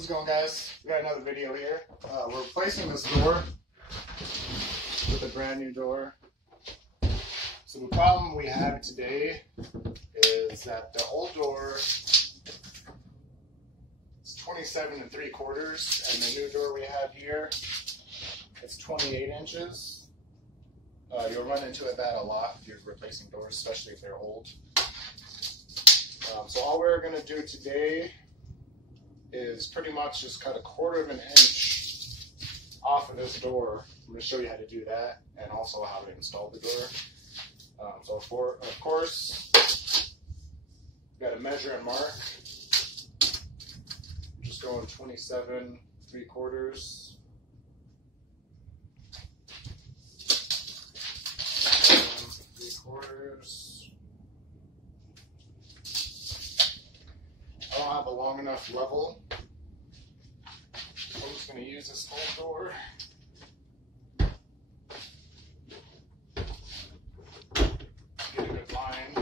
How's it going, guys? We got another video here. We're replacing this door with a brand new door. So the problem we have today is that the old door is 27 3/4, and the new door we have here is 28 inches. You'll run into that a lot if you're replacing doors, especially if they're old. So all we're going to do today is pretty much just cut 1/4 inch off of this door. I'm going to show you how to do that and also how to install the door. So of course, you got to measure and mark. I'm just going 27 3/4. I don't have a long enough level. I'm just going to use this whole door. Get a good line.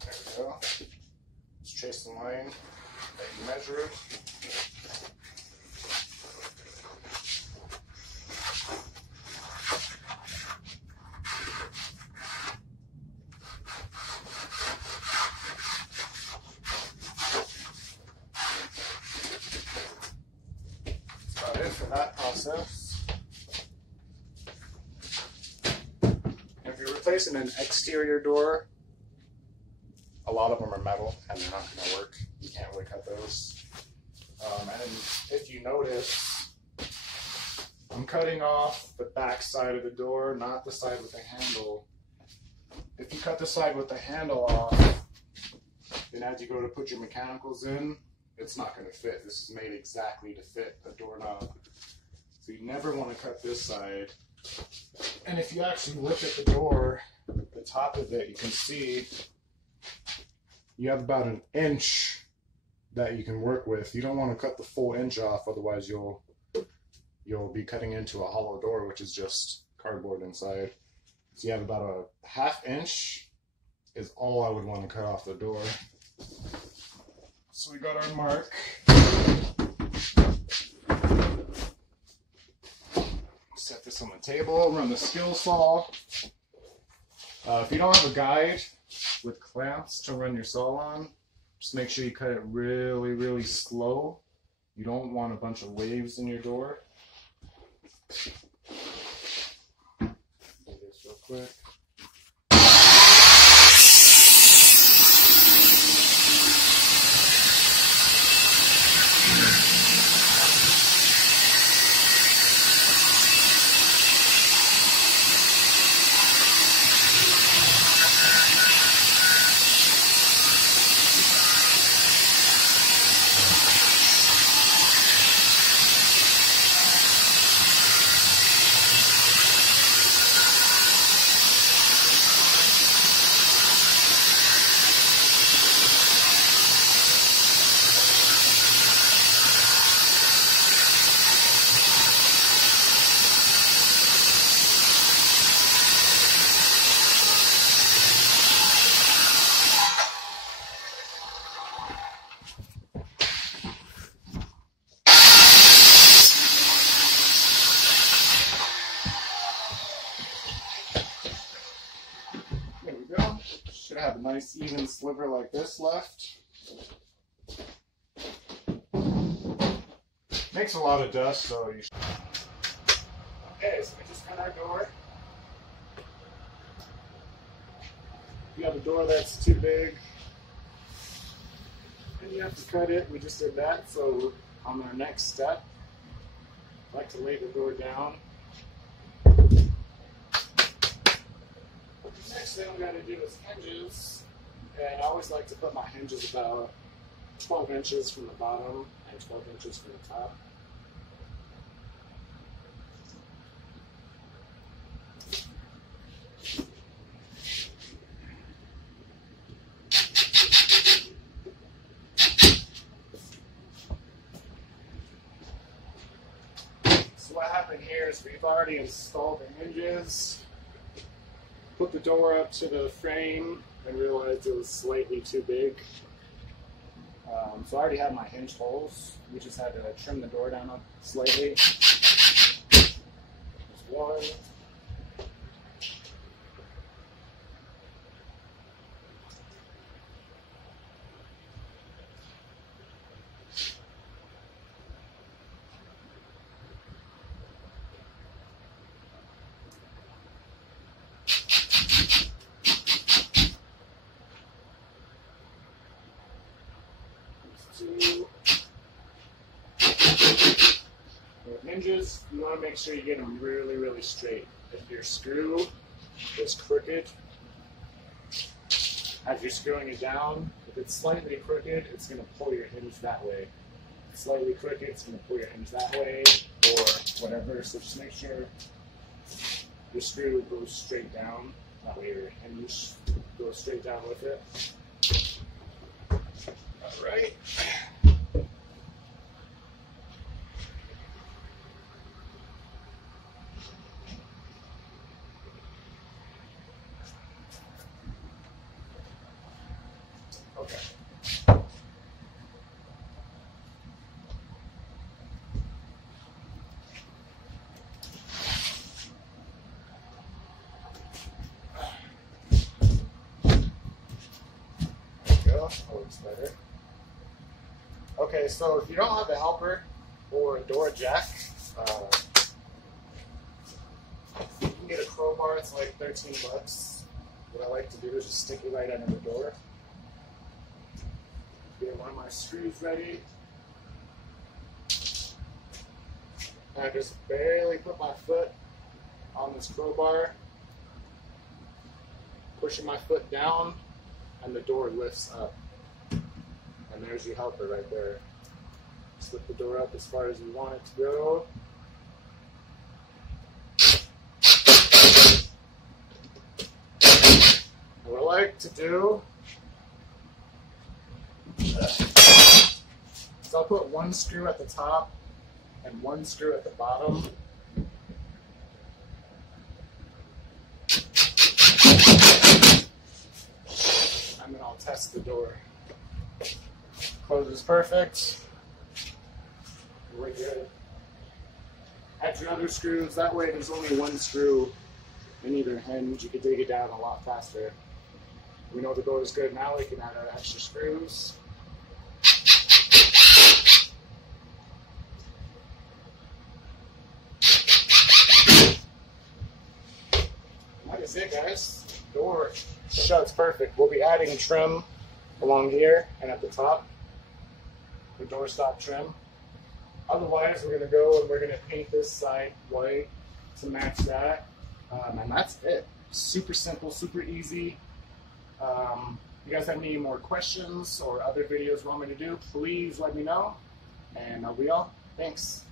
There we go. Just trace the line that you measured. That's about it for that process. If you're replacing an exterior door, a lot of them are metal and they're not going to work. You can't really cut those. And if you notice, I'm cutting off the back side of the door, not the side with the handle. If you cut the side with the handle off, then as you go to put your mechanicals in, it's not going to fit. This is made exactly to fit a doorknob. So you never want to cut this side. And if you actually look at the door, the top of it, you can see you have about 1 inch that you can work with. You don't want to cut the full inch off, otherwise you'll be cutting into a hollow door, which is just cardboard inside. So you have about 1/2 inch is all I would want to cut off the door. So we got our mark. Set this on the table, run the skill saw. If you don't have a guide with clamps to run your saw on, just make sure you cut it really, really slow. You don't want a bunch of waves in your door. Do this real quick. There we go. Should have a nice even sliver like this left. Makes a lot of dust, so you should. Okay, so we just cut our door. If you have a door that's too big and you have to cut it, we just did that. So on our next step, I like to lay the door down. Next thing I'm going to do is hinges, and I always like to put my hinges about 12 inches from the bottom and 12 inches from the top. So what happened here is we've already installed the hinges, put the door up to the frame, and realized it was slightly too big. So I already have my hinge holes. We just had to trim the door down slightly. There's one. Two. With hinges, you want to make sure you get them really, really straight. If your screw is crooked, as you're screwing it down, if it's slightly crooked, it's going to pull your hinge that way. If it's slightly crooked, it's going to pull your hinge that way, or whatever. So just make sure your screw goes straight down. That way your hinge goes straight down with it. All right. Okay. There we go. That looks better. Okay, so if you don't have a helper or a door jack, you can get a crowbar. It's like 13 bucks. What I like to do is just stick it right under the door. Get one of my screws ready. And I just barely put my foot on this crowbar, pushing my foot down, and the door lifts up. And there's your helper right there. Just lift the door up as far as you want it to go. What I like to do is I'll put one screw at the top and one screw at the bottom. And then I'll test the door. Closes perfect. We're good. Add your other screws. That way there's only one screw in either hinge. You can dig it down a lot faster. We know the door is good now. We can add our extra screws. That is it, guys. Door shuts perfect. We'll be adding trim along here and at the top. The doorstop trim. Otherwise, we're going to go and we're going to paint this side white to match that. And that's it. Super simple, super easy. If you guys have any more questions or other videos you want me to do, please let me know. And that'll be all. Thanks.